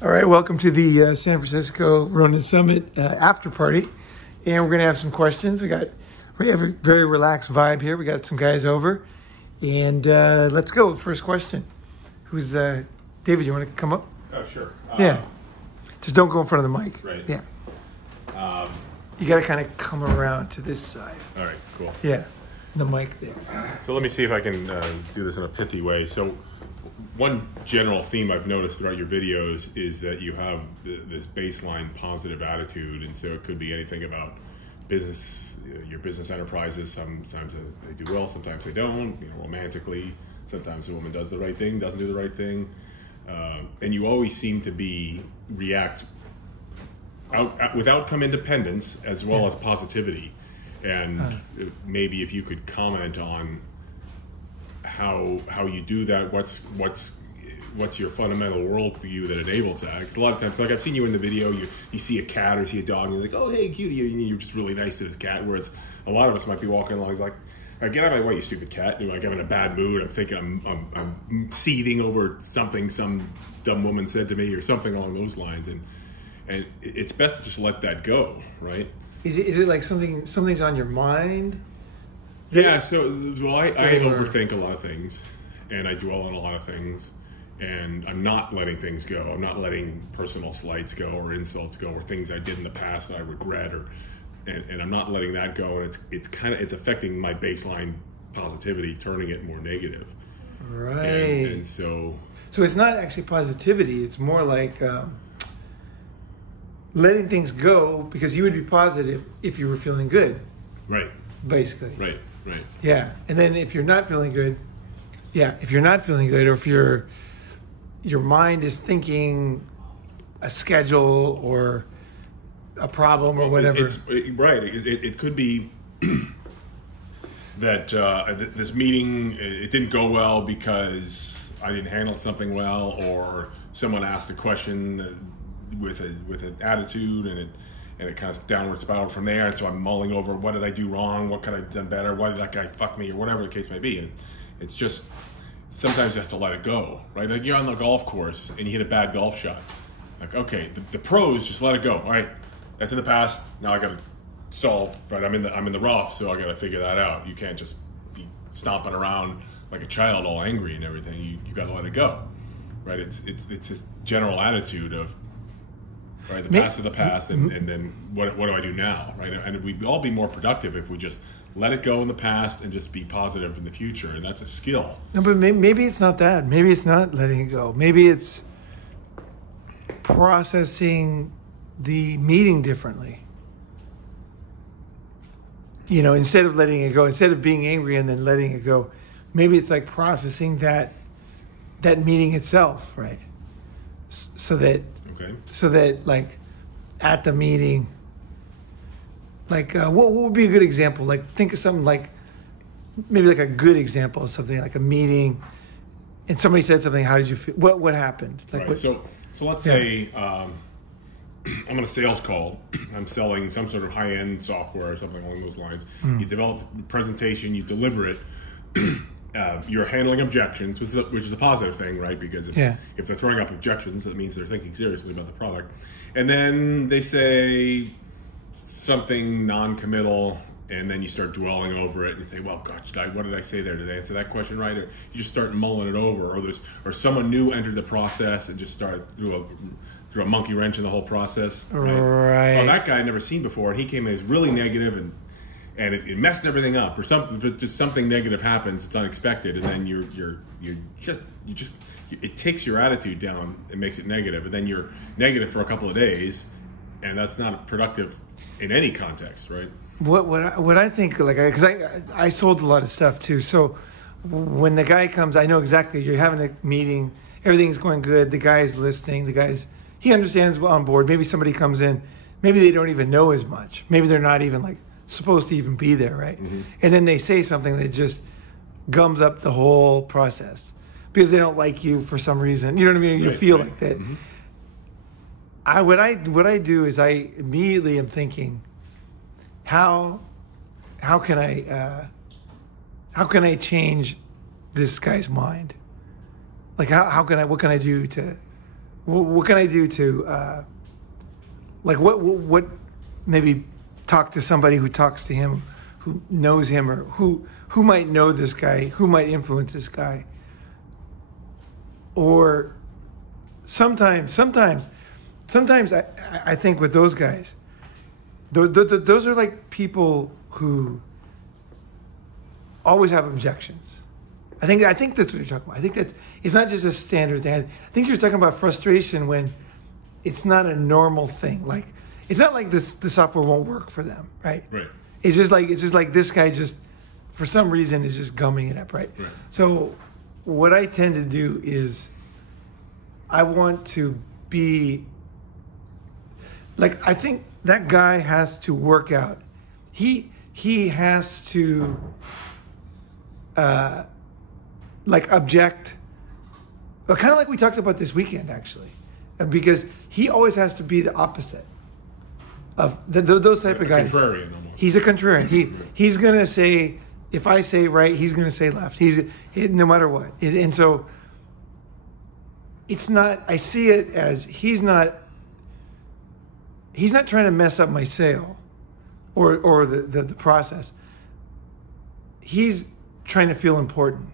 All right, welcome to the San Francisco Ronin Summit after party, and we're going to have some questions. We have a very relaxed vibe here. We got some guys over, and let's go. First question: Who's David? You want to come up? Oh, sure. Yeah, just don't go in front of the mic. Right. Yeah. You got to kind of come around to this side. All right. Cool. Yeah, the mic there. So let me see if I can do this in a pithy way. So, one general theme I've noticed throughout your videos is that you have this baseline positive attitude, and so it could be anything about business, your business enterprises. Sometimes they do well, sometimes they don't. Romantically, sometimes a woman does the right thing, doesn't do the right thing, and you always seem to react with outcome independence as well as positivity. And maybe if you could comment on how you do that, what's your fundamental worldview that enables that? Because a lot of times, like I've seen you in the video, you see a cat or see a dog, and you're like, oh, hey, cutie, you're just really nice to this cat. Whereas a lot of us might be walking along, it's like, all right, get out of my way, you stupid cat. Like I'm in a bad mood. I'm thinking I'm seething over something some dumb woman said to me or something along those lines, and it's best to just let that go, right? Is it like something's on your mind? Yeah, so I overthink a lot of things, and I dwell on a lot of things, and I'm not letting things go. I'm not letting personal slights go or insults go or things I did in the past that I regret, and I'm not letting that go. And it's affecting my baseline positivity, turning it more negative. Right. And so it's not actually positivity. It's more like letting things go, because you would be positive if you were feeling good. Right. Basically. Right. Yeah, and then if you're not feeling good, or if your mind is thinking a schedule or a problem or whatever. It could be that this meeting, it didn't go well because I didn't handle something well, or someone asked a question with an attitude, and it kind of downward spiraled from there. And so I'm mulling over, what did I do wrong? What could I have done better? Why did that guy fuck me? Or whatever the case may be. And it's just, sometimes you have to let it go, right? Like you're on the golf course and you hit a bad golf shot. Like, okay, the pros, just let it go. All right, that's in the past. Now I got to solve, right? I'm in the rough, so I got to figure that out. You can't just be stomping around like a child all angry and everything. You got to let it go, right? It's this general attitude of, right, the past is the past, and then what do I do now, right? And we'd all be more productive if we just let it go in the past and just be positive in the future, and that's a skill. No, but maybe it's not that. Maybe it's not letting it go. Maybe it's processing the meeting differently. Instead of letting it go, instead of being angry and then letting it go, maybe it's like processing that meeting itself, right? So that like at the meeting, like what would be a good example? Like think of something like maybe like a good example of something like a meeting, and somebody said something. How did you feel? What happened? Like right. So let's say I'm on a sales call. I'm selling some sort of high-end software or something along those lines. You develop a presentation, you deliver it. You're handling objections, which is a positive thing, right? Because if they're throwing up objections, that means they're thinking seriously about the product. And then they say something non-committal, and then you start dwelling over it, and you say, well, gosh, what did I say there? Did I answer that question right? Or you just start mulling it over, or someone new entered the process and just started threw a monkey wrench in the whole process. Right. Oh, that guy I'd never seen before, and he came in as really negative, and it messed everything up, or something. But just something negative happens. It's unexpected, and then it takes your attitude down. It makes it negative, and then you're negative for a couple of days, and that's not productive in any context, right? What I think, like, because I sold a lot of stuff too. So when the guy comes, I know exactly. You're having a meeting, everything's going good. The guy's listening. He understands on board. Maybe somebody comes in. Maybe they don't even know as much. Maybe they're not even like supposed to even be there, right? Mm-hmm. And then they say something that just gums up the whole process because they don't like you for some reason. You know what I mean? You feel like that. Mm-hmm. What I do is I immediately am thinking, how can I change this guy's mind? Like what can I do to what can I do to, like, what maybe talk to somebody who talks to him, who knows him, or who might know this guy, who might influence this guy. Or sometimes I think with those guys, those are like people who always have objections. I think that's what you're talking about. I think that it's not just a standard thing. I think you're talking about frustration when it's not a normal thing. Like, it's not like the software won't work for them, right? Right. It's just like this guy just, for some reason, is just gumming it up, right? Right. So what I tend to do is I want to be like, I think that guy has to work out. He has to like object, but kind of like we talked about this weekend, actually, because he always has to be the opposite of those type of guys. Contrarian almost. He's a contrarian. He's gonna say, if I say right, he's gonna say left. He's no matter what. And so it's not. I see it as he's not trying to mess up my sale, or the process. He's trying to feel important.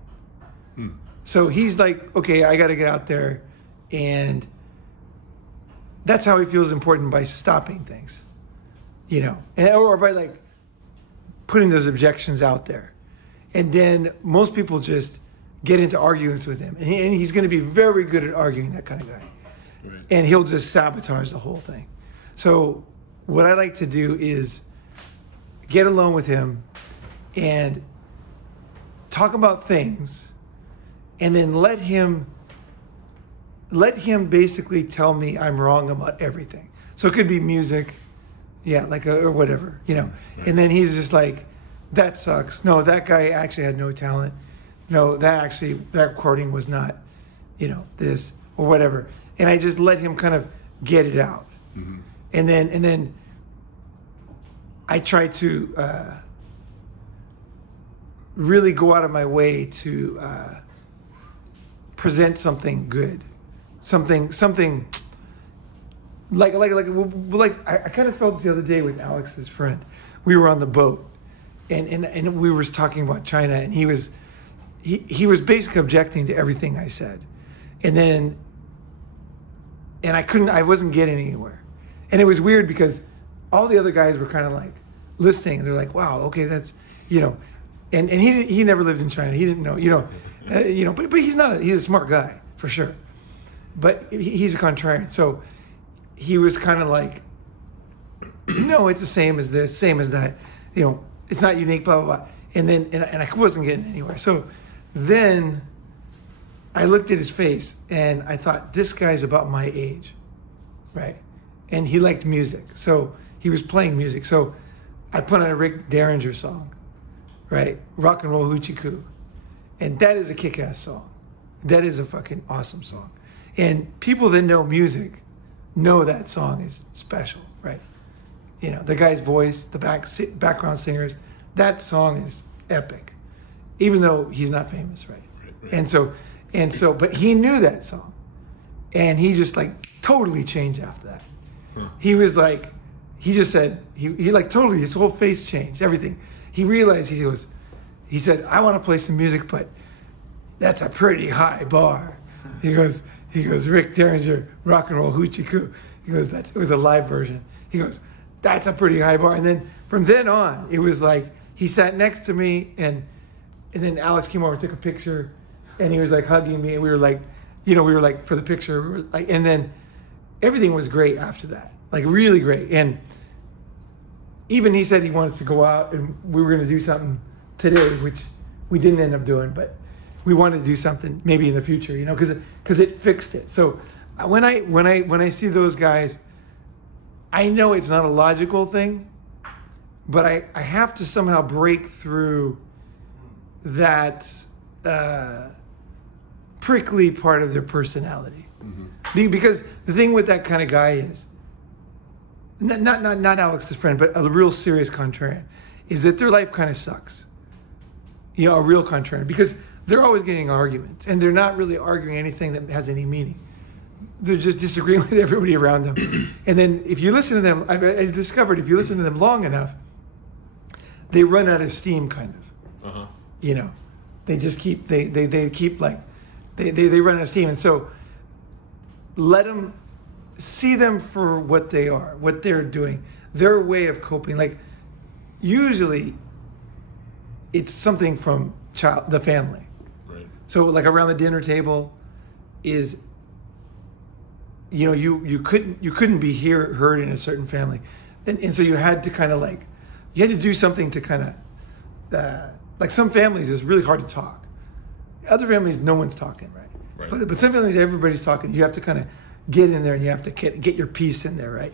So he's like, okay, I got to get out there, and that's how he feels important, by stopping things, you know, or by like putting those objections out there. And then most people just get into arguments with him, and he's going to be very good at arguing, that kind of guy. Right. And he'll just sabotage the whole thing. So what I like to do is get alone with him and talk about things, and then let him basically tell me I'm wrong about everything. So it could be music, yeah, like or whatever, you know. Right. And then he's just like, that sucks. No, that guy actually had no talent. No, that recording was not, you know, this or whatever. And I just let him kind of get it out. Mm-hmm. And then I try to really go out of my way to present something good, something like I kind of felt this the other day with Alex's friend. We were on the boat, and we were talking about China, and he was basically objecting to everything I said, and I wasn't getting anywhere. And it was weird because all the other guys were kind of like listening, and they're like, wow, okay, that's, you know, and he never lived in China. He didn't know, but he's a smart guy for sure. But he's a contrarian. So he was kind of like, no, it's the same as this, same as that, you know, it's not unique, blah, blah, blah. And I wasn't getting anywhere. So then I looked at his face and I thought, this guy's about my age, right? And he liked music. So he was playing music. So I put on a Rick Derringer song, right? Rock and Roll Hoochie Coo. And that is a kick-ass song. That is a fucking awesome song. And people that know music know that song is special, right? You know, the guy's voice, the background singers, that song is epic, even though he's not famous, right? Right. And so, but he knew that song, and he just like totally changed after that. Huh. He was like, he just said, he like totally, his whole face changed, everything. He realized, he said, I want to play some music, but that's a pretty high bar. He goes, Rick Derringer, Rock and Roll Hoochie Coo. He goes, it was a live version. He goes, that's a pretty high bar. And then from then on, it was like, he sat next to me, and then Alex came over and took a picture, and he was like hugging me, and we were like for the picture, we were like, and then everything was great after that, like really great. And even he said he wanted to go out, and we were going to do something today, which we didn't end up doing, but we wanted to do something maybe in the future, you know, because it fixed it. So when I see those guys, I know it's not a logical thing, but I have to somehow break through that prickly part of their personality. Mm-hmm. Because the thing with that kind of guy is, not Alex's friend, but a real serious contrarian, is that their life kind of sucks. You know, a real contrarian, because they're always getting arguments, and they're not really arguing anything that has any meaning. they're just disagreeing with everybody around them. And then if you listen to them, I discovered if you listen to them long enough, they run out of steam, kind of. Uh-huh. You know, they just keep they keep like they run out of steam, and so let them see them for what they are, what they're doing, their way of coping. Like usually, it's something from the family. Right. So like around the dinner table, is you know you couldn't be heard in a certain family, and so you had to kind of like you had to do something to kind of like some families it's really hard to talk. Other families no one's talking, right? But some families everybody's talking. You have to kind of get in there and you have to get your piece in there, right?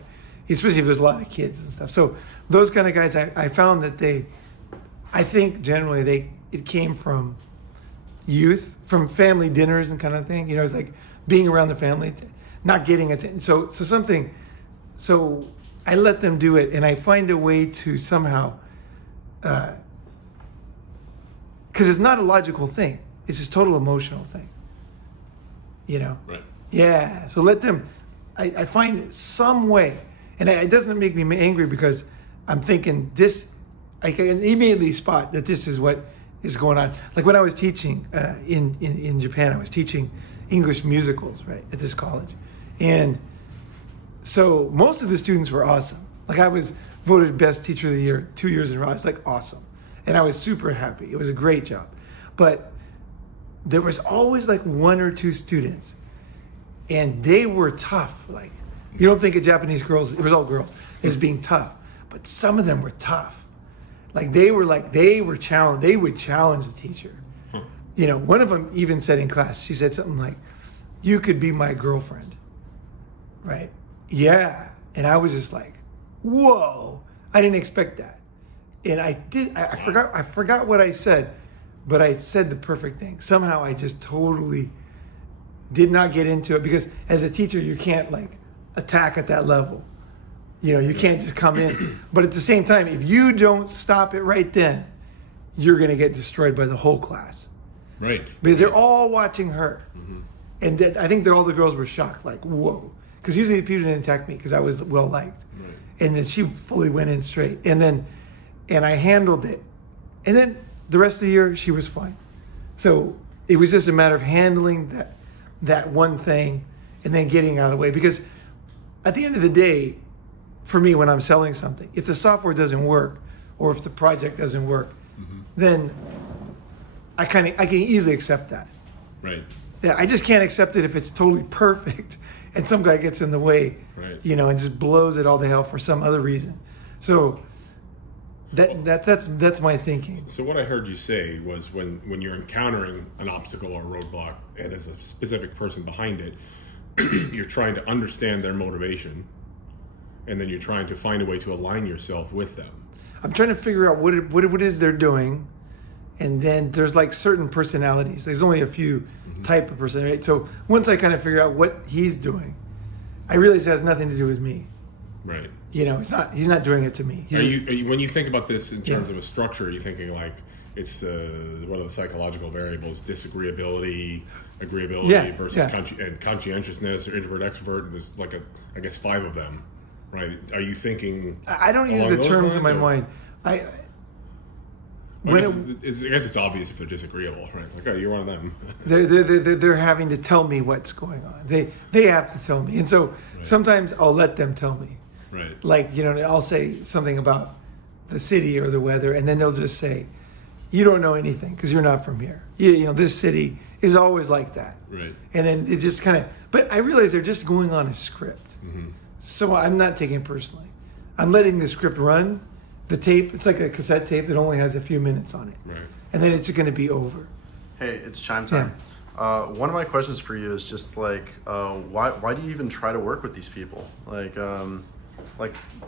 Especially if there's a lot of kids and stuff. So those kind of guys, I found that I think generally it came from youth, from family dinners and kind of thing. You know, it's like being around the family, not getting attention. So I let them do it, and I find a way to somehow, because it's not a logical thing. It's just total emotional thing. You know? Right. Yeah. So let them, I find some way, and it doesn't make me angry because I'm thinking this, I can immediately spot that this is what is going on. Like when I was teaching in Japan, I was teaching English musicals, right, at this college. And so most of the students were awesome. Like I was voted best teacher of the year 2 years in a row. I was like awesome. And I was super happy. It was a great job. But there was always like one or two students, and they were tough. Like you don't think of Japanese girls, it was all girls, as being tough. But some of them were tough. They were challenged. They would challenge the teacher. You know, one of them even said in class, she said something like, "You could be my girlfriend." Right? Yeah. And I was just like, whoa, I didn't expect that. And I forgot what I said, but I said the perfect thing. Somehow I just totally did not get into it because as a teacher, you can't like attack at that level. You know, you can't just come in. But at the same time, if you don't stop it right then, you're going to get destroyed by the whole class. Right. Because they're all watching her. Mm-hmm. And I think that all the girls were shocked, like, whoa. Because usually people didn't attack me because I was well-liked. Right. And then she fully went in straight. And I handled it. And then the rest of the year, she was fine. So it was just a matter of handling that one thing and then getting out of the way. Because at the end of the day, for me, when I'm selling something, if the software doesn't work or if the project doesn't work, mm-hmm. then I can easily accept that. Right. Yeah, I just can't accept it if it's totally perfect and some guy gets in the way, right. You know, and just blows it all to hell for some other reason. So that's my thinking. So what I heard you say was when you're encountering an obstacle or a roadblock and there's a specific person behind it, you're trying to understand their motivation, and then you're trying to find a way to align yourself with them. I'm trying to figure out what it is they're doing, and then there's like certain personalities. There's only a few mm-hmm. type of personality. So once I kind of figure out what he's doing, I realize it has nothing to do with me. Right. You know, he's not doing it to me. Are you, when you think about this in terms of a structure, are you thinking like it's what are the psychological variables? Disagreeability, agreeability versus conscientiousness or introvert, extrovert. There's like I guess 5 of them, right? Are you thinking? I don't use the terms in my mind. I guess it's obvious if they're disagreeable, right? Like, oh, you're one of them. they're having to tell me what's going on. They have to tell me, and so sometimes I'll let them tell me. Right. Like, you know, I'll say something about the city or the weather, and then they'll just say, "You don't know anything because you're not from here. You know, this city is always like that." Right. And then it just kind of. But I realize they're just going on a script, mm-hmm. so I'm not taking it personally. I'm letting the script run. The tape, it's like a cassette tape that only has a few minutes on it. Right. And then it's going to be over. Hey, it's chime time. Yeah. One of my questions for you is just like, why do you even try to work with these people? Like,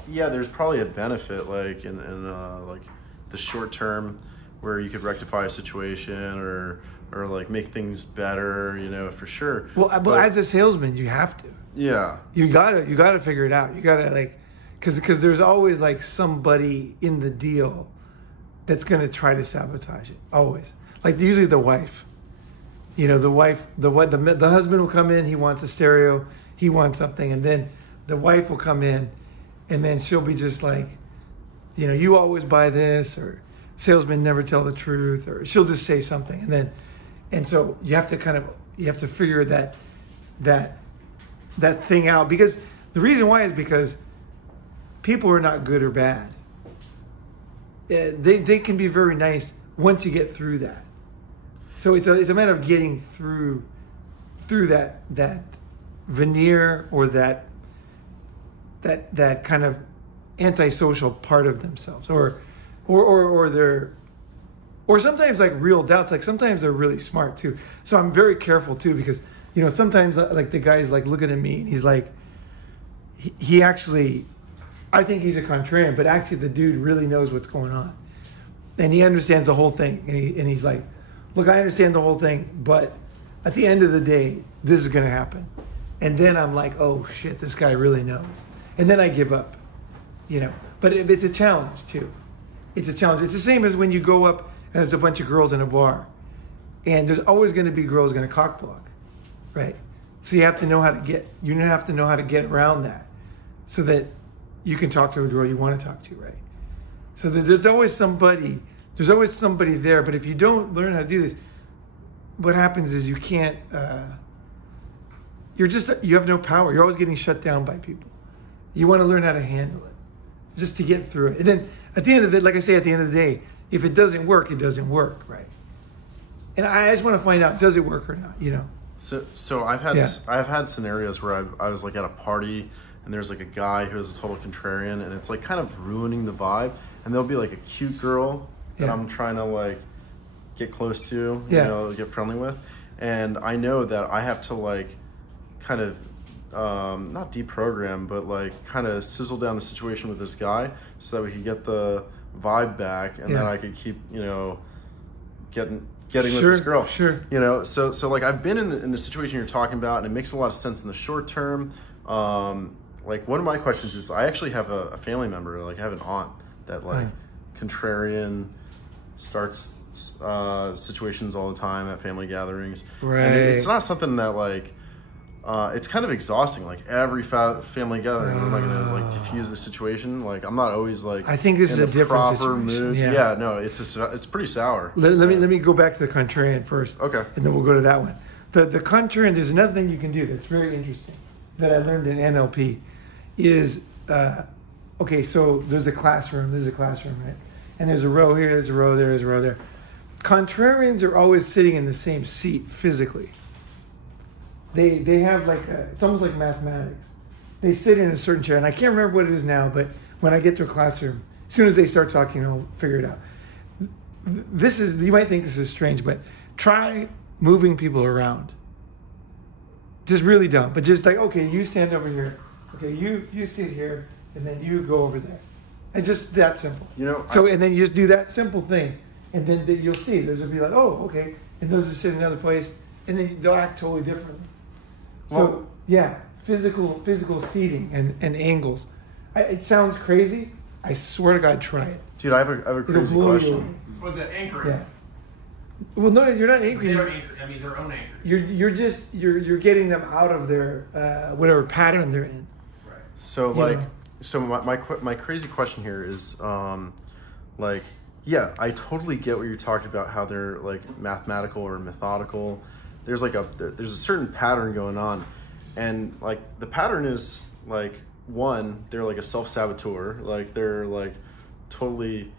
yeah, there's probably a benefit, like in like the short term, where you could rectify a situation or like make things better, you know, for sure. Well, but as a salesman, you have to. Yeah. You gotta figure it out. You gotta like. Because there's always like somebody in the deal that's going to try to sabotage it. Always. Like usually the wife. You know, the husband will come in, he wants a stereo. he wants something, and then the wife will come in, and then she'll be just like, you know, you always buy this, or salesmen never tell the truth, or she'll just say something, and so you have to figure that thing out, because the reason why is because people are not good or bad. They can be very nice once you get through that. So it's a matter of getting through that veneer, or that kind of antisocial part of themselves, or sometimes like real doubts. Like sometimes they're really smart too. So I'm very careful too, because you know sometimes like the guy's like looking at me and he's like, he actually, I think he's a contrarian, but actually the dude really knows what's going on, and he understands the whole thing, and he's like, look, I understand the whole thing, but at the end of the day, this is going to happen. And then I'm like, oh shit, this guy really knows. And then I give up, you know. But it's a challenge too. It's a challenge. It's the same as when you go up and there's a bunch of girls in a bar, and there's always going to be girls going to cock block, right? So you have to know how to get around that, so that you can talk to the girl you want to talk to, right? So there's always somebody there. But if you don't learn how to do this, what happens is you can't. You have no power. You're always getting shut down by people. You want to learn how to handle it, just to get through it. And then at the end of it, like I say, at the end of the day, if it doesn't work, it doesn't work, right? And I just want to find out, does it work or not, you know? So I've had scenarios where I was like at a party, and there's like a guy who is a total contrarian, and it's like kind of ruining the vibe. And there'll be like a cute girl that I'm trying to like get close to, you know, get friendly with. And I know that I have to like kind of not deprogram, but like kind of sizzle down the situation with this guy so that we can get the vibe back, and then I could keep, you know, getting with this girl. Sure. You know, so like I've been in the situation you're talking about, and it makes a lot of sense in the short term. Like one of my questions is, I actually have a family member, like I have an aunt that like contrarian, starts situations all the time at family gatherings. Right. And it's not something that like, it's kind of exhausting. Like every family gathering, am I going to like diffuse the situation? Like I'm not always like, I think this is a different proper situation. mood. Yeah, no, it's pretty sour. Let me go back to the contrarian first. Okay. And then we'll go to that one. The contrarian, there's another thing you can do that's very interesting that I learned in NLP is, okay, so there's a classroom, right? And there's a row here, there's a row there, there's a row there. Contrarians are always sitting in the same seat physically. They have like it's almost like mathematics. They sit in a certain chair, and I can't remember what it is now, but when I get to a classroom, as soon as they start talking, I'll figure it out. You might think this is strange, but try moving people around. Just really dumb, but just like, okay, you stand over here. Okay, you sit here, and then you go over there. And just that simple. You know. So and then you just do that simple thing, and then you'll see. Those will be like, oh, okay, and those will sit in another place, and then they'll act totally differently. So yeah, physical seating and angles. It sounds crazy. I swear to God, try it. Dude, I have a crazy question. For the anchoring. Yeah. Well, no, you're not anchoring. They're anchored. I mean, their own anchors. You're getting them out of their whatever pattern they're in. Right. So like, so my crazy question here is, like, yeah, I totally get what you're talking about. How they're like mathematical or methodical. There's a certain pattern going on, and like the pattern is like, one, they're like a self-saboteur. Like they're like totally,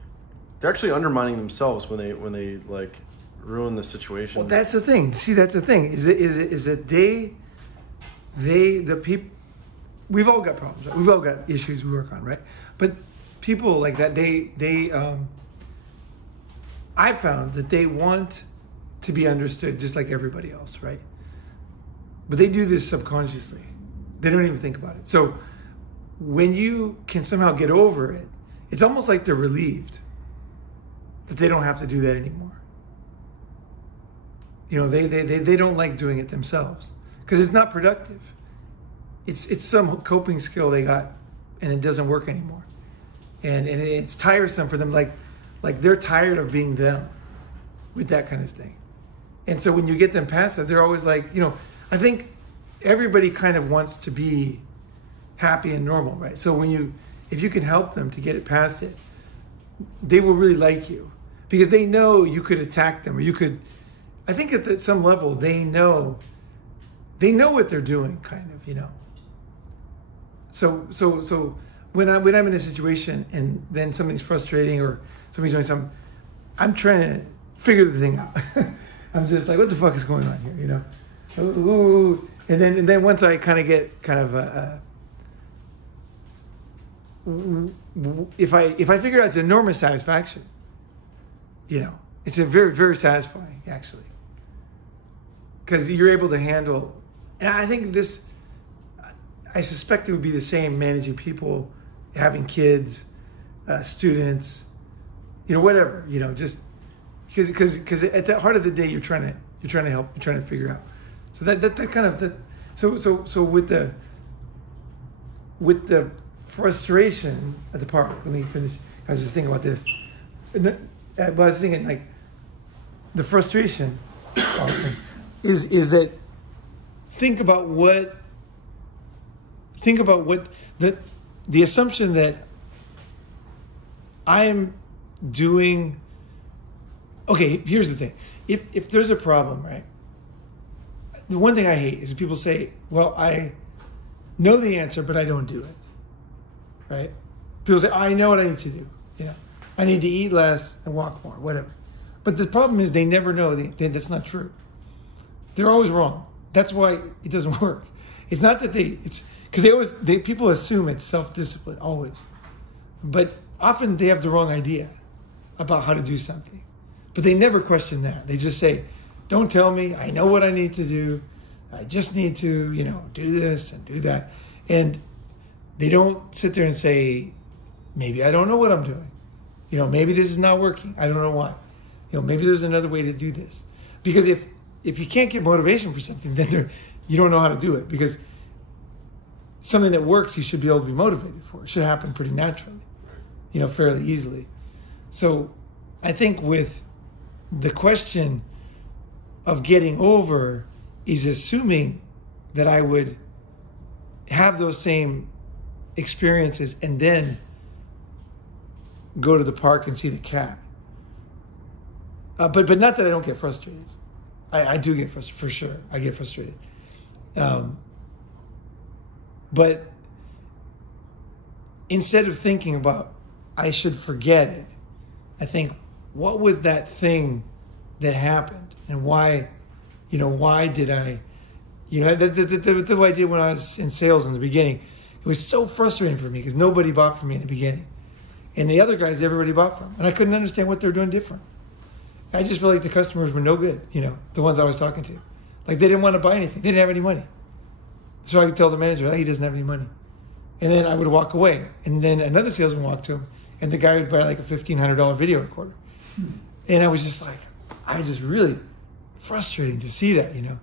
they're actually undermining themselves when they like ruin the situation. Well, that's the thing. See, that's the thing. Is it the people. We've all got problems. Right? We've all got issues we work on, right? But people like that, I found that they want to be understood just like everybody else, right? But they do this subconsciously. They don't even think about it. So when you can somehow get over it, it's almost like they're relieved that they don't have to do that anymore. You know, they don't like doing it themselves because it's not productive. It's some coping skill they got and it doesn't work anymore. And it's tiresome for them. Like they're tired of being them with that kind of thing. And so when you get them past that, they're always like, you know, I think everybody kind of wants to be happy and normal, right? So if you can help them to get it past it, they will really like you because they know you could attack them, or you could. I think at some level they know what they're doing, kind of, you know. So when I'm in a situation and then something's frustrating or somebody's doing something, I'm trying to figure the thing out. I'm just like, what the fuck is going on here, you know? Ooh. And then once I kind of get if I figure out, it's enormous satisfaction, you know, it's a very, very satisfying actually, because you're able to handle. And I think I suspect it would be the same managing people, having kids, students, you know, whatever, you know, just because at the heart of the day you're trying to help, you're trying to figure out. So that kind of so with the frustration at the park. Let me finish. I was just thinking about this. But I was thinking, like, the frustration Austin, is that think about what the assumption that I'm doing. Okay, here's the thing. If there's a problem, right? The one thing I hate is when people say, well, I know the answer, but I don't do it. Right? People say, I know what I need to do. You know, I need to eat less and walk more, whatever. But the problem is they never know that's not true. They're always wrong. That's why it doesn't work. It's not that it's because people assume it's self-discipline always. But often they have the wrong idea about how to do something. But they never question that. They just say, don't tell me, I know what I need to do. I just need to, you know, do this and do that. And they don't sit there and say, maybe I don't know what I'm doing. You know, maybe this is not working. I don't know why. You know, maybe there's another way to do this. Because if you can't get motivation for something, then you don't know how to do it. Because something that works, you should be able to be motivated for. It should happen pretty naturally, you know, fairly easily. So I think with the question of getting over is assuming that I would have those same experiences and then go to the park and see the cat. But not that I don't get frustrated. I do get frustrated, for sure. I get frustrated. But instead of thinking about, I should forget it, I think, what was that thing that happened? And why did I, the way I did when I was in sales in the beginning, it was so frustrating for me because nobody bought from me in the beginning. And the other guys, everybody bought from. And I couldn't understand what they were doing different. I just felt like the customers were no good, you know, the ones I was talking to. Like, they didn't want to buy anything. They didn't have any money. So I could tell the manager, he doesn't have any money. And then I would walk away. And then another salesman would walk to him, and the guy would buy like a $1,500 video recorder. And I was just like, really frustrating to see that, you know.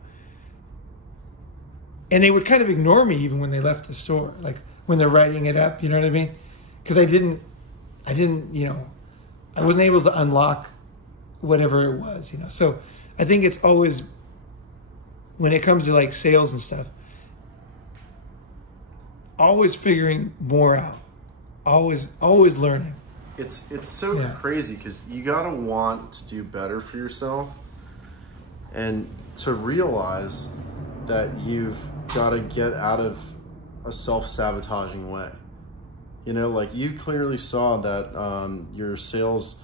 And they would kind of ignore me even when they left the store, like when they're writing it up, you know what I mean? Because I didn't, you know, I wasn't able to unlock whatever it was, you know. So I think it's always, when it comes to like sales and stuff, always figuring more out, always learning. It's so crazy because you gotta want to do better for yourself and to realize that you've got to get out of a self-sabotaging way. You know, like, you clearly saw that your sales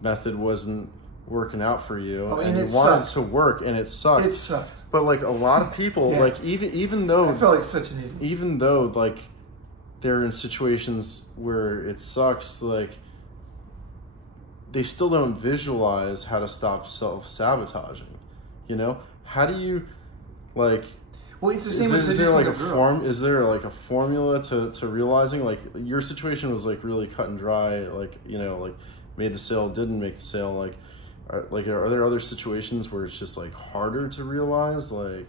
method wasn't working out for you, and you wanted it to work, and it sucked. It sucked. But like a lot of people, like even though I felt like such an idiot. Even though like they're in situations where it sucks, like, they still don't visualize how to stop self-sabotaging. You know, how do you, like? Well, it's the same as is there like a form? Is there like a formula to realizing, like, your situation was like really cut and dry, like, you know, like, made the sale, didn't make the sale, like, are there other situations where it's just like harder to realize, like?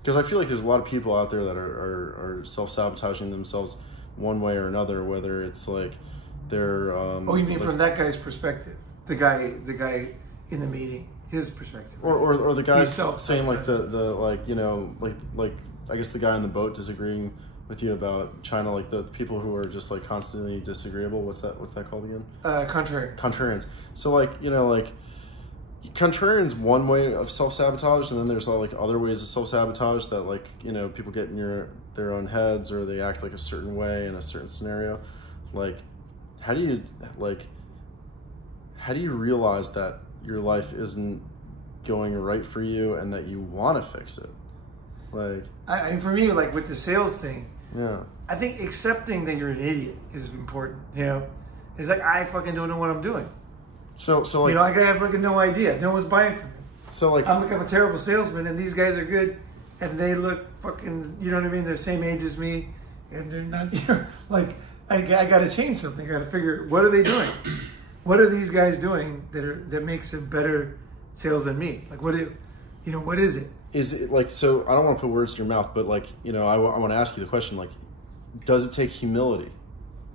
Because I feel like there's a lot of people out there that are self-sabotaging themselves one way or another, whether it's like they're you mean like, from that guy's perspective, the guy in the meeting? his perspective. Or the guy He's saying like the like, you know, like I guess the guy on the boat disagreeing with you about China, like the people who are just like constantly disagreeable. What's that called again? Contrarians. So like, you know, like contrarians one way of self-sabotage, and then there's like other ways of self-sabotage that, like, you know, people get in their own heads, or they act like a certain way in a certain scenario. Like, how do you realize that your life isn't going right for you and that you want to fix it? Like, I mean, for me, like with the sales thing, yeah, I think accepting that you're an idiot is important. You know, it's like, I fucking don't know what I'm doing. So like, you know, I have fucking no idea. No one's buying from me. So like, I'm a terrible salesman, and these guys are good, and they look fucking, you know what I mean? They're the same age as me, and they're not, you know, like, I got to change something. I got to figure, what are they doing? What are these guys doing that makes a better sales than me? Like, what is it? Is it like, so I don't want to put words in your mouth, but like, you know, I want to ask you the question, like, does it take humility?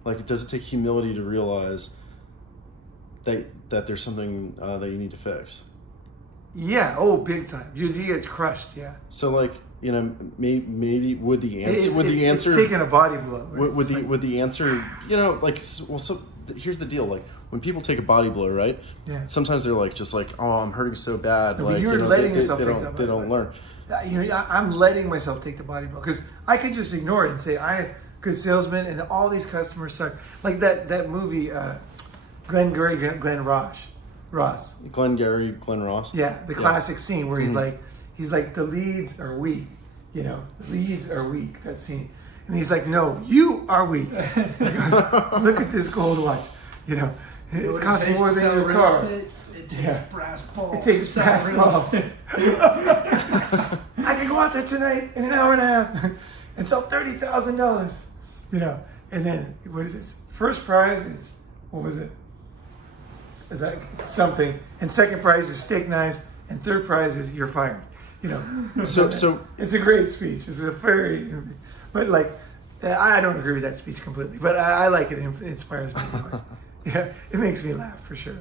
Like, does it take humility to realize that there's something that you need to fix? Yeah. Oh, big time. You get crushed. Yeah. So like, you know, maybe would the answer it's taking a body blow. Right? Would the answer, you know, like, well, so here's the deal. Like, when people take a body blow, right? Yeah. Sometimes they're like, just like, oh, I'm hurting so bad. No, like, you're you know, letting yourself take that. They don't learn. You know, I'm letting myself take the body blow, because I could just ignore it and say I am good salesman and all these customers suck. Like that movie, Glengarry Glen Ross. Glenn Ross. Yeah, the classic scene where he's like the leads are weak. You know, the leads are weak. That scene, and he's like, no, you are weak. He goes, look at this gold watch. You know, it costs more than your car. It takes brass balls. It takes brass balls. I can go out there tonight in an hour and a half and sell $30,000. You know, and then what is this? First prize is, what was it? Something, and second prize is steak knives, and third prize is you're fired. You know, so it's a great speech. It's a very, but like, I don't agree with that speech completely, but I like it. It inspires me. Yeah, it makes me laugh for sure.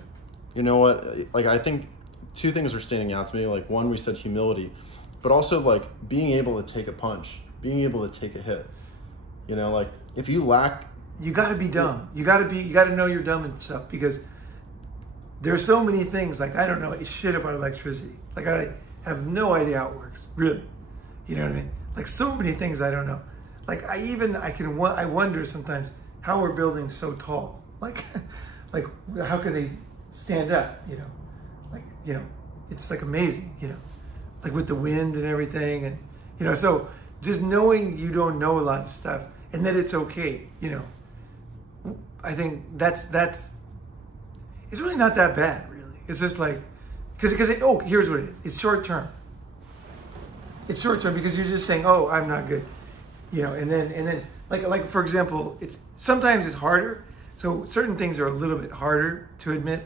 You know what? Like, I think two things are standing out to me. Like, one, we said humility, but also like being able to take a punch, being able to take a hit. You know, like, if you lack, you got to be dumb. You got to know you're dumb and stuff, because there are so many things, like, I don't know shit about electricity. Like, I have no idea how it works, really. You know what I mean? Like, so many things I don't know. Like, I wonder sometimes how we're building so tall. Like, how can they stand up? You know, like, you know, it's like amazing. You know, like with the wind and everything, and you know, so just knowing you don't know a lot of stuff and that it's okay. You know, I think that's. It's really not that bad, really. It's just like, because here's what it is. It's short term. It's short term because you're just saying, oh, I'm not good, you know. And then like for example, sometimes it's harder. So certain things are a little bit harder to admit.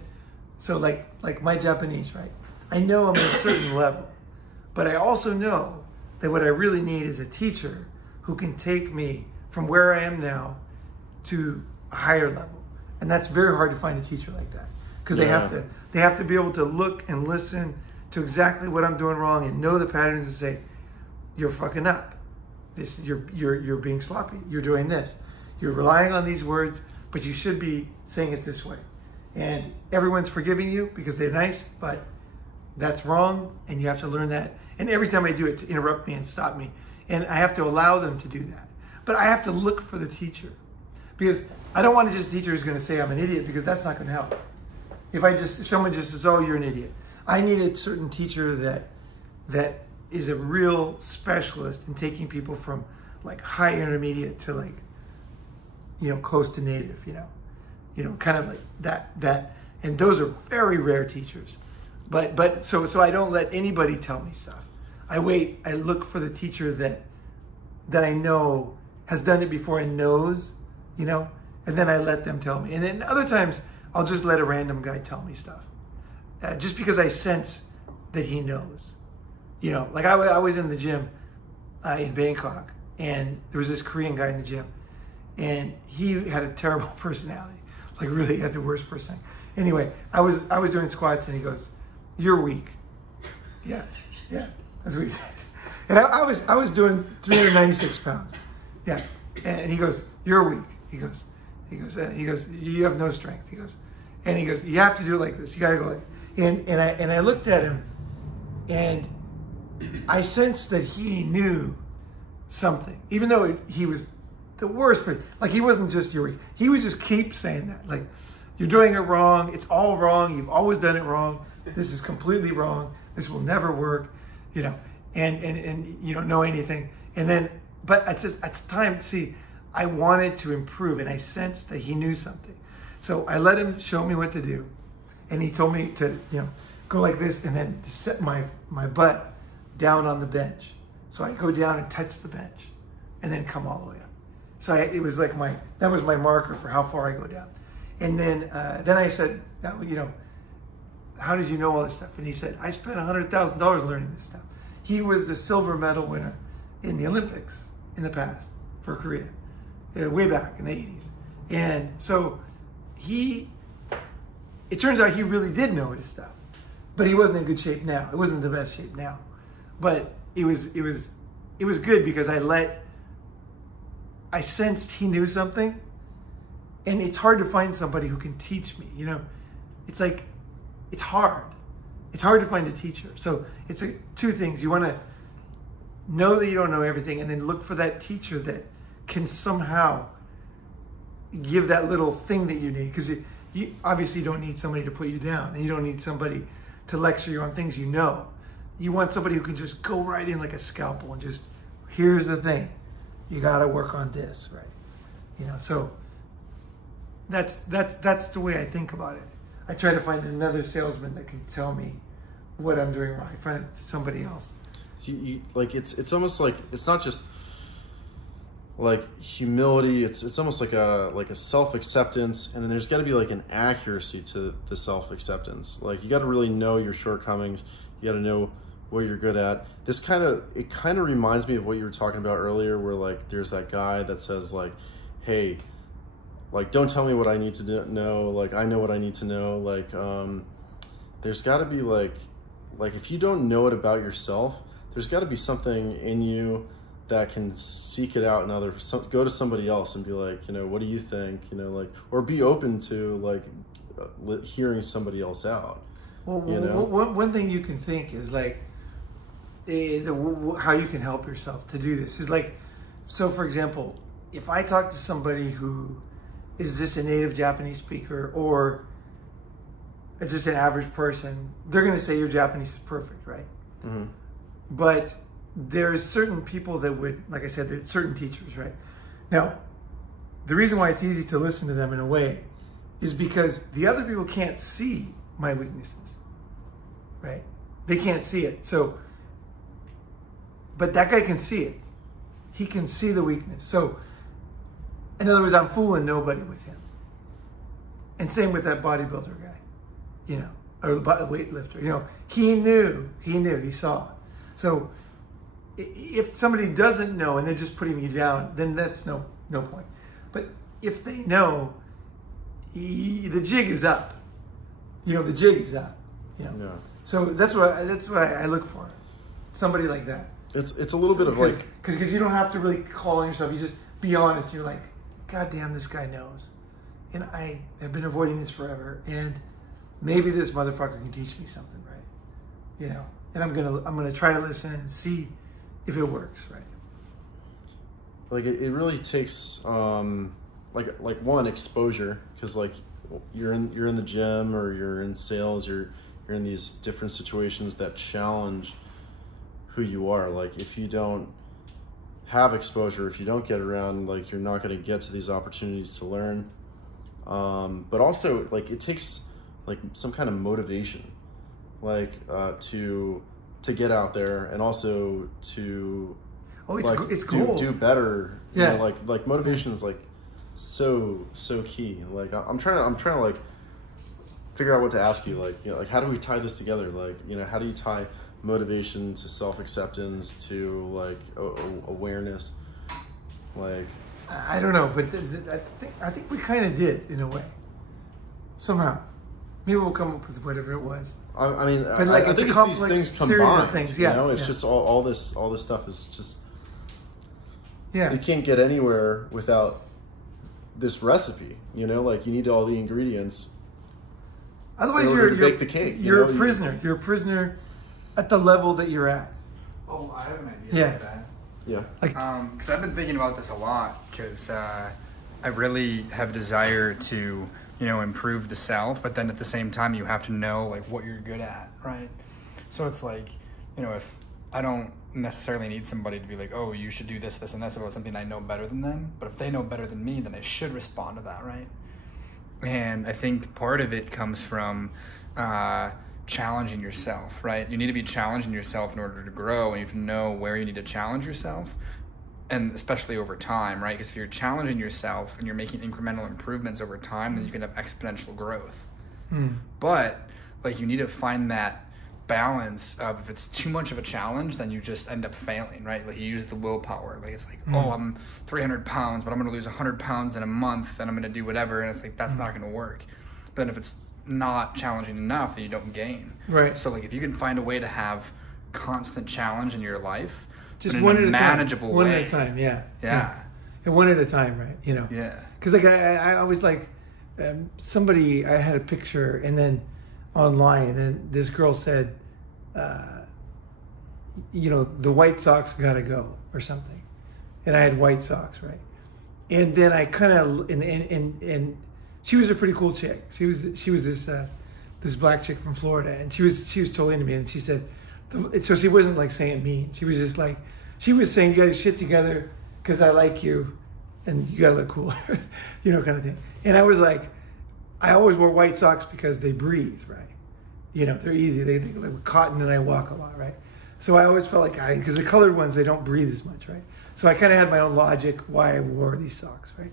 So like my Japanese, right? I know I'm at a certain level, but I also know that what I really need is a teacher who can take me from where I am now to a higher level. And that's very hard to find a teacher like that, because they have to be able to look and listen to exactly what I'm doing wrong and know the patterns and say, you're fucking up. You're being sloppy. You're doing this. You're relying on these words, but you should be saying it this way. And everyone's forgiving you because they're nice, but that's wrong, and you have to learn that. And every time I do it, to interrupt me and stop me. And I have to allow them to do that. But I have to look for the teacher, because I don't want a teacher who's going to say I'm an idiot, because that's not going to help. If someone just says, oh, you're an idiot. I need a certain teacher that is a real specialist in taking people from like high intermediate to like, you know, close to native, you know, kind of like that. And those are very rare teachers. But so I don't let anybody tell me stuff. I look for the teacher that I know has done it before and knows, you know, and then I let them tell me. And then other times I'll just let a random guy tell me stuff, just because I sense that he knows. You know, like I was in the gym in Bangkok, and there was this Korean guy in the gym, and he had a terrible personality, like really had the worst personality. Anyway, I was doing squats, and he goes, "You're weak." Yeah, yeah. That's what he said. And I was doing 396 pounds. Yeah. And he goes, "You're weak." He goes, "You have no strength." He goes, "You have to do it like this. You got to go like." And I looked at him, and I sensed that he knew something, even though he was the worst person. Like, he wasn't just "you're weak." He would just keep saying that, like, "You're doing it wrong. It's all wrong. You've always done it wrong. This is completely wrong. This will never work." You know, and you don't know anything. And then, but at the time, see, I wanted to improve, and I sensed that he knew something. So I let him show me what to do, and he told me to, go like this, and then to set my butt down on the bench. So I go down and touch the bench, and then come all the way up. So it was like that was my marker for how far I go down. And then I said, "How did you know all this stuff?" And he said, "I spent $100,000 learning this stuff." He was the silver medal winner in the Olympics in the past for Korea, way back in the 80s. And so it turns out he really did know his stuff, but he wasn't in good shape now. It wasn't the best shape now, but it was good because I sensed he knew something. And it's hard to find somebody who can teach me, It's like, it's hard. It's hard to find a teacher. So it's two things. You want to know that you don't know everything, and then look for that teacher that can somehow give that little thing that you need. Because you obviously don't need somebody to put you down, and you don't need somebody to lecture you on things you know. You want somebody who can just go right in like a scalpel and just, "Here's the thing. You got to work on this," right? So that's the way I think about it. I try to find another salesman that can tell me what I'm doing wrong. I find it somebody else. So it's almost like, it's not just like humility. It's almost like a self-acceptance, and then there's got to be like an accuracy to the self-acceptance. Like, you got to really know your shortcomings. You got to know what you're good at. It kind of reminds me of what you were talking about earlier, where like there's that guy that says like, "Hey, like, don't tell me what I need to know. Like, I know what I need to know." Like, there's got to be like if you don't know it about yourself, there's got to be something in you that can seek it out and go to somebody else and be like, "What do you think?" Or be open to like hearing somebody else out. Well, one thing you can think is like how you can help yourself to do this is like, so for example, if I talk to somebody who is just a native Japanese speaker or just an average person, they're going to say your Japanese is perfect, right? Mm-hmm. But there's certain people that would, like I said, there's certain teachers, right? Now, the reason why it's easy to listen to them in a way is because the other people can't see my weaknesses, right? They can't see it. So, but that guy can see it. He can see the weakness. So, in other words, I'm fooling nobody with him. And same with that bodybuilder guy, or the weightlifter. He knew, he saw it. So if somebody doesn't know and they're just putting you down, then that's no point. But if they know, the jig is up. The jig is up. Yeah. So that's what I look for. Somebody like that. It's a little bit of like, because you don't have to really call on yourself. You just be honest. You're like, "God damn, this guy knows, and I have been avoiding this forever, and maybe this motherfucker can teach me something, right?" And I'm gonna try to listen and see if it works, right? Like it really takes like one, exposure, because like you're in the gym or you're in sales, you're in these different situations that challenge who you are. Like, if you don't have exposure, if you don't get around, like, you're not going to get to these opportunities to learn. But also, like, it takes like some kind of motivation, like to get out there, and also to it's cool. do better. Yeah. Like motivation is like so key. Like I'm trying to like figure out what to ask you. Like how do we tie this together? Like, how do you tie motivation to self-acceptance to like awareness? Like, I don't know, but I think we kind of did in a way, somehow. Maybe we'll come up with whatever it was. I mean, But like I it's think a it's complex these things series combined. of things. You Yeah, know, it's yeah. just all this stuff is just. Yeah. You can't get anywhere without this recipe. You know, like you need all the ingredients. Otherwise, in order to bake the cake. You're a prisoner. You're a prisoner at the level that you're at. Oh, I have an idea Yeah. about that. Yeah. Like, Because I've been thinking about this a lot. Because I really have a desire to, improve the self. But then at the same time, you have to know like what you're good at, right? So it's like, if I don't necessarily need somebody to be like, oh, you should do this, this, and this about something I know better than them. But if they know better than me, then I should respond to that, right? And I think part of it comes from challenging yourself, right? You need to be challenging yourself in order to grow, and you have to know where you need to challenge yourself, and especially over time, right? Because if you're challenging yourself and you're making incremental improvements over time, then you can have exponential growth. But like you need to find that balance of, if it's too much of a challenge, then you just end up failing, right? Like you use the willpower. Like it's like, oh, I'm 300 pounds, but I'm going to lose 100 pounds in a month, and I'm going to do whatever. And it's like, that's not going to work. But then if it's not challenging enough, then you don't gain. Right. So like if you can find a way to have constant challenge in your life, just but in one a at a manageable time. One way. at a time. Yeah. Yeah. And one at a time, right? Yeah. Because like I always like somebody. I had a picture, and then online, and then this girl said, the White Sox gotta go or something, and I had white socks, right? And then I kind of and she was a pretty cool chick. She was this black chick from Florida, and she was totally into me, and she said, so she wasn't like saying mean. She was just like, she was saying, you got your shit together because I like you, and you gotta look cooler, kind of thing. And I was like, I always wore white socks because they breathe, right? They're easy. They like cotton, and I walk a lot, right? So I always felt like because the colored ones, they don't breathe as much, right? So I kind of had my own logic why I wore these socks, right?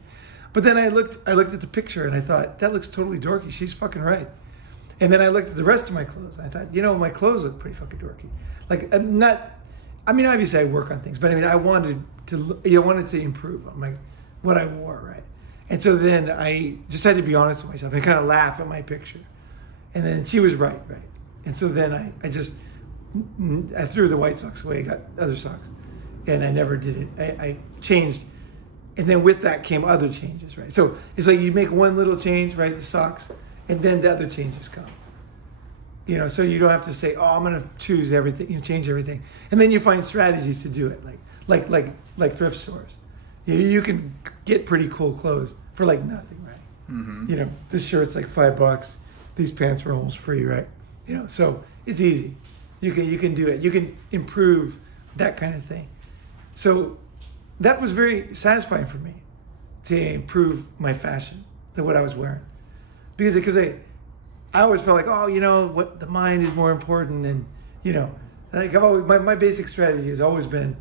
But then I looked at the picture, and I thought, that looks totally dorky. She's fucking right. And then I looked at the rest of my clothes. I thought, my clothes look pretty fucking dorky. Like obviously I work on things, but I wanted to improve on what I wore, right? And so then I just had to be honest with myself. I kind of laugh at my picture. And then she was right. And so then I threw the white socks away. I got other socks, and I never did it. I changed, and then with that came other changes, right? So it's like you make one little change, right, the socks, and then the other changes come. So you don't have to say, oh, I'm going to choose everything, change everything, and then you find strategies to do it, like thrift stores. You can get pretty cool clothes for like nothing, right? Mm-hmm. This shirt's like $5. These pants were almost free, right? So it's easy. You can do it. You can improve that kind of thing. So that was very satisfying for me to improve my fashion, what I was wearing, because I always felt like, oh, what the mind is more important, and like I've always my basic strategy has always been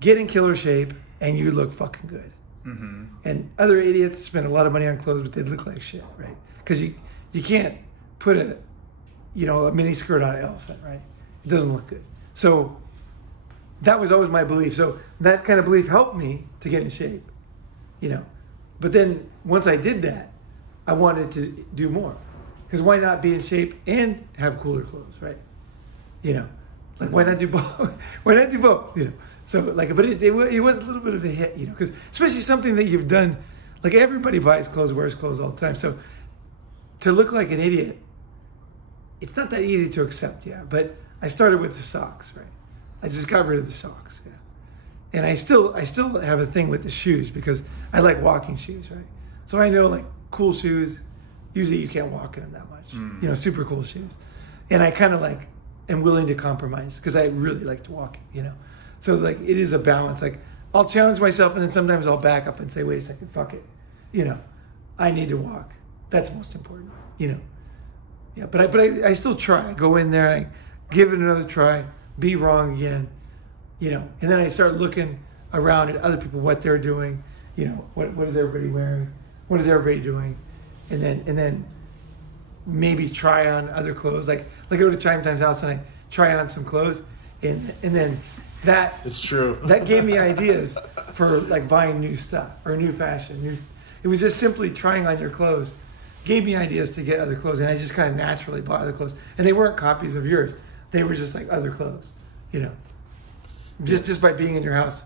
get in killer shape and you look fucking good. Mm-hmm. And other idiots spend a lot of money on clothes, but they look like shit, right? Because you can't put a mini skirt on an elephant, right? It doesn't look good. So that was always my belief. So that kind of belief helped me to get in shape, But then once I did that, I wanted to do more. Because why not be in shape and have cooler clothes, right? Like why not do both? Why not do both? So like, but it was a little bit of a hit, because especially something that you've done, like everybody buys clothes, wears clothes all the time. So to look like an idiot, it's not that easy to accept, yeah. But I started with the socks, right? I just got rid of the socks, yeah. And I still have a thing with the shoes because I like walking shoes, right? So I know like cool shoes, usually you can't walk in them that much, super cool shoes. And I kind of like am willing to compromise because I really like to walk, So like it is a balance. Like I'll challenge myself, and then sometimes I'll back up and say, wait a second, fuck it. I need to walk. That's most important, Yeah, but I still try. I go in there, I give it another try, be wrong again, and then I start looking around at other people, what they're doing, what is everybody wearing, what is everybody doing, and then maybe try on other clothes. Like I go to Chime Time's house and I try on some clothes, and then that it's true. That gave me ideas for like buying new stuff or new fashion. It was just simply trying on your clothes gave me ideas to get other clothes, and I just kind of naturally bought other clothes, and they weren't copies of yours. They were just like other clothes, you know, just by being in your house.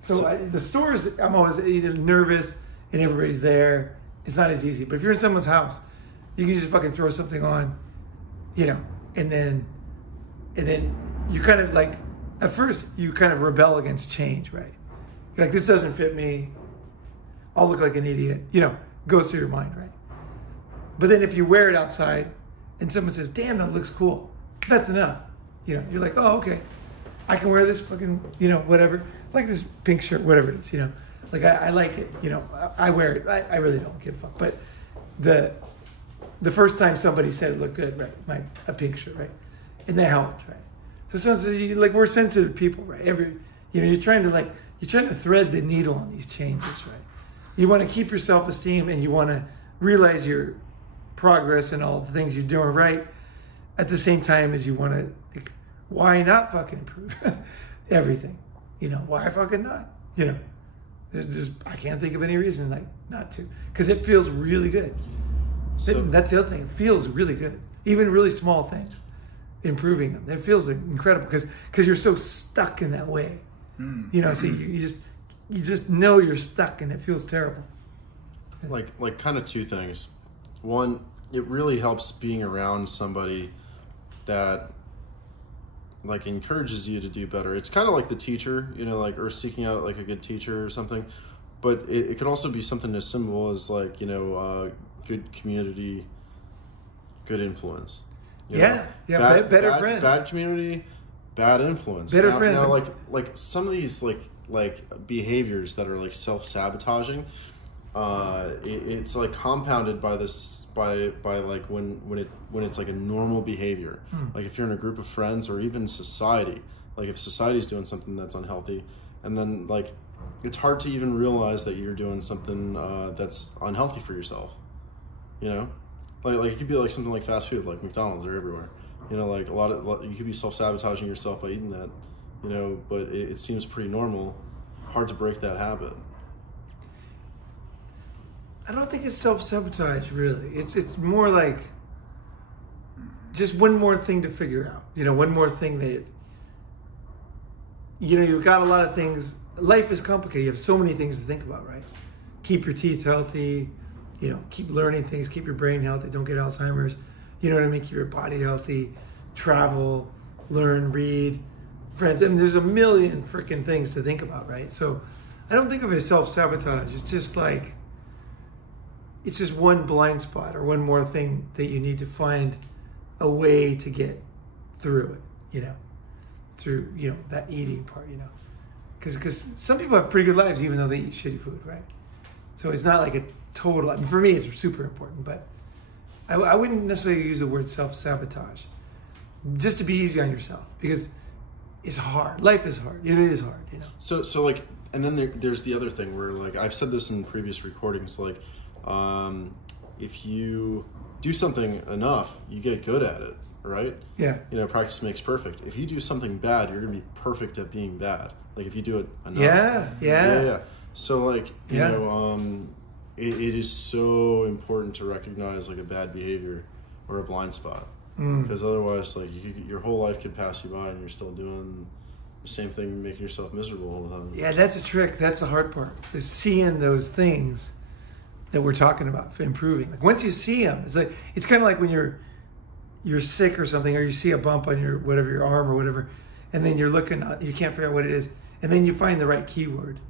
So the stores, I'm always either nervous and everybody's there. It's not as easy. But if you're in someone's house, you can just fucking throw something on, you know, and then you kind of like, at first you kind of rebel against change, right? You're like, this doesn't fit me. I'll look like an idiot, you know, goes through your mind, right? But then if you wear it outside and someone says, damn, that looks cool, that's enough. You know, you're like, oh, okay. I can wear this fucking, you know, whatever. Like this pink shirt, whatever it is, you know. Like, I like it, you know. I wear it. I really don't give a fuck. But the first time somebody said it looked good, right? A pink shirt, right? And that helped, right? So sometimes, like, we're sensitive people, right? You're trying to thread the needle on these changes, right? You want to keep your self-esteem and you want to realize your progress and all the things you're doing right at the same time as you want to, like, why not fucking improve everything? You know, why fucking not? You know, I can't think of any reason like not to, because it feels really good. So that's the other thing. It feels really good. Even really small things, improving them. It feels incredible because you're so stuck in that way. You know, so you just know you're stuck and it feels terrible. Like kind of two things. One, it really helps being around somebody that like encourages you to do better. It's kind of like the teacher, you know, like, or seeking out like a good teacher or something. But it could also be something as simple as like, you know, good community, good influence. Yeah, better friends. Bad community, bad influence. Better friends. Now, like some of these like behaviors that are like self-sabotaging, it's like compounded by this by like when it's like a normal behavior. Like if you're in a group of friends or even society, like if society's doing something that's unhealthy, and then like it's hard to even realize that you're doing something that's unhealthy for yourself. You know, like it could be like something like fast food, like McDonald's, are everywhere. You know, like you could be self-sabotaging yourself by eating that. You know, but it seems pretty normal. Hard to break that habit. I don't think it's self-sabotage, really. It's more like just one more thing to figure out. You know, one more thing that, you know, you've got a lot of things. Life is complicated. You have so many things to think about, right? Keep your teeth healthy, you know, keep learning things, keep your brain healthy, don't get Alzheimer's. You know what I mean? Keep your body healthy, travel, learn, read, friends. I mean, there's a million freaking things to think about, right? So I don't think of it as self-sabotage. It's just like, it's just one blind spot or one more thing that you need to find a way to get through it, you know, through, you know, that eating part, you know, because some people have pretty good lives even though they eat shitty food, right? So it's not like a total, I mean, for me, it's super important, but I wouldn't necessarily use the word self-sabotage just to be easy on yourself, because it's hard. Life is hard. It is hard, you know. So like, and then there's the other thing where, like, I've said this in previous recordings, like, if you do something enough, you get good at it, right? Yeah. You know, practice makes perfect. If you do something bad, you're gonna be perfect at being bad. Like if you do it enough. Yeah. So like, you know, it is so important to recognize like a bad behavior or a blind spot, because otherwise, like, your whole life could pass you by and you're still doing the same thing, making yourself miserable all the time. Yeah, that's a trick. That's the hard part, is seeing those things that we're talking about for improving. Like once you see them, it's kind of like when you're sick or something, or you see a bump on your arm or whatever, and then you're looking, you can't figure out what it is, and then you find the right keyword,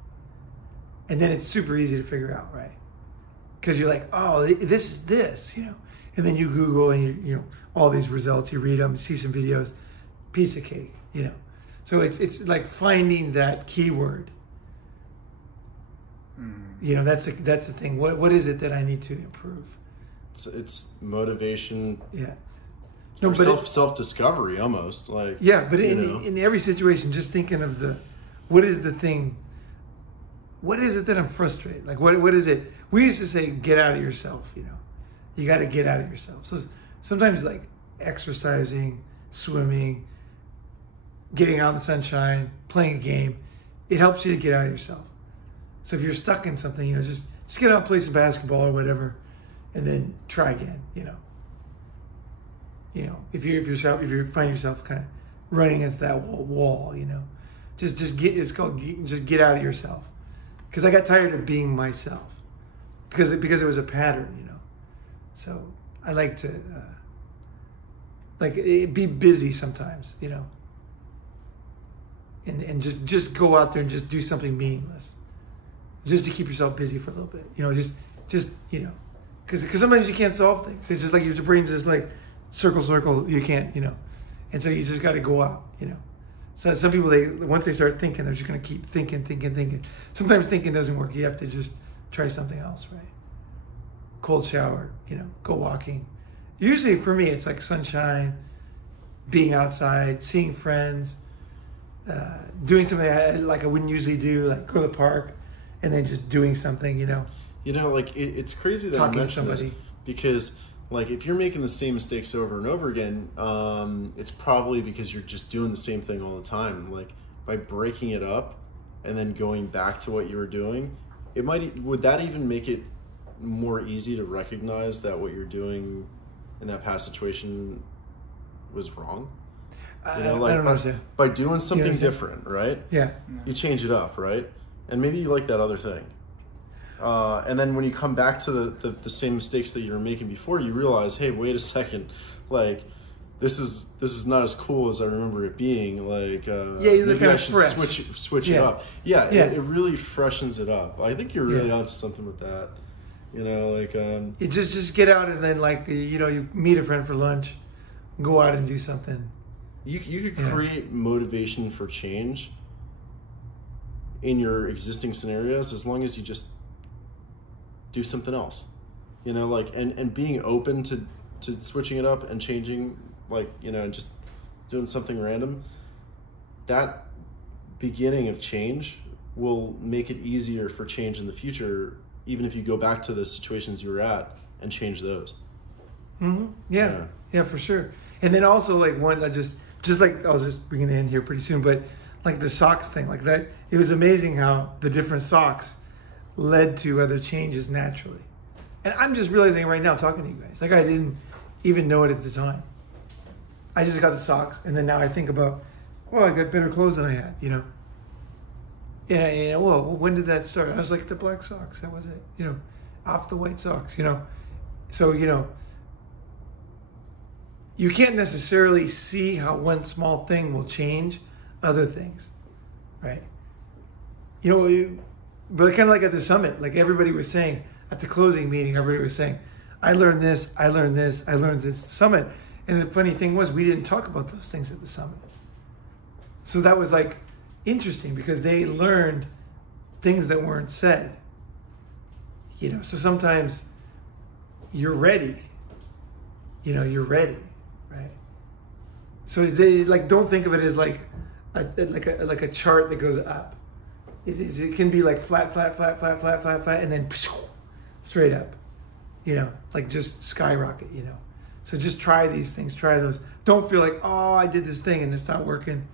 and then it's super easy to figure out, right? Because you're like, oh, this is this, you know, and then you Google and you know all these results, you read them, see some videos, piece of cake, you know. So it's like finding that keyword. You know, that's the thing. What is it that I need to improve? It's motivation. Yeah. No, but self-discovery almost, like. Yeah, but in every situation, just thinking of what is the thing? What is it that I'm frustrated? Like what is it? We used to say, get out of yourself. You know, you got to get out of yourself. So sometimes like exercising, swimming, getting out in the sunshine, playing a game, it helps you to get out of yourself. So if you're stuck in something, you know, just get out and play some basketball or whatever, and then try again. If you find yourself kind of running into that wall, just get out of yourself. Because I got tired of being myself, because it was a pattern, So I like to be busy sometimes, and just go out there and just do something meaningless, just to keep yourself busy for a little bit, because sometimes you can't solve things. It's just like your brain's just like circle, you can't, and so you just got to go out, So some people, once they start thinking, they're just going to keep thinking. Sometimes thinking doesn't work. You have to just try something else, right? Cold shower, go walking. Usually for me, it's like sunshine, being outside, seeing friends, doing something I wouldn't usually do, like go to the park, and then just doing something, It's crazy that talking you to mentioned this, somebody. because if you're making the same mistakes over and over again, it's probably because you're just doing the same thing all the time. By breaking it up and then going back to what you were doing, would that even make it more easy to recognize that what you're doing in that past situation was wrong? I don't know. By doing something different, right? Yeah. You change it up, right? And maybe you like that other thing. And then when you come back to the same mistakes that you were making before, you realize, hey, wait a second, this is not as cool as I remember it being. Maybe I should switch it up. Yeah, it really freshens it up. I think you're really onto something with that. You just get out and then you meet a friend for lunch, go out and do something. You could create motivation for change in your existing scenarios as long as you just do something else, and being open to switching it up and changing, and just doing something random. That beginning of change will make it easier for change in the future, even if you go back to the situations you were at and change those. Mm-hmm. Yeah, for sure. And then also I just I'll just bring it in here pretty soon, but the socks thing, that, it was amazing how the different socks led to other changes naturally. And I'm just realizing right now talking to you guys, I didn't even know it at the time. I just got the socks, and then now I think about, I got better clothes than I had, And when did that start? I was like, the black socks, that was it, off the white socks, So, you can't necessarily see how one small thing will change other things, right? But kind of like at the summit, everybody was saying at the closing meeting, everybody was saying, I learned this summit. And the funny thing was, we didn't talk about those things at the summit. So that was interesting, because they learned things that weren't said. So sometimes you're ready. You're ready, right? So they don't think of it as like a chart that goes up. It can be flat, and then straight up, just skyrocket, So just try these things, try those. Don't feel like, I did this thing and it's not working,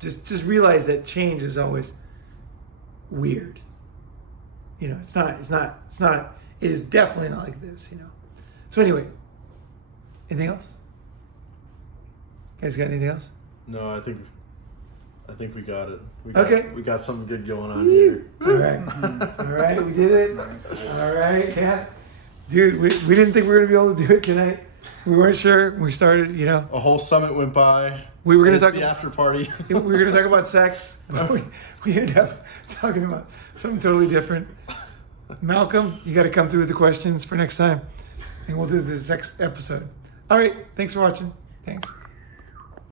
Just realize that change is always weird. It is definitely not like this, So anyway, anything else? You guys got anything else? No, I think we got it. We got something good going on here. All right, we did it. All right, yeah. Dude, we didn't think we were going to be able to do it tonight. We weren't sure when we started, A whole summit went by. We were going to talk the after party. we were going to talk about sex. We ended up talking about something totally different. Malcolm, you got to come through with the questions for next time. And we'll do the sex episode. All right, thanks for watching. Thanks.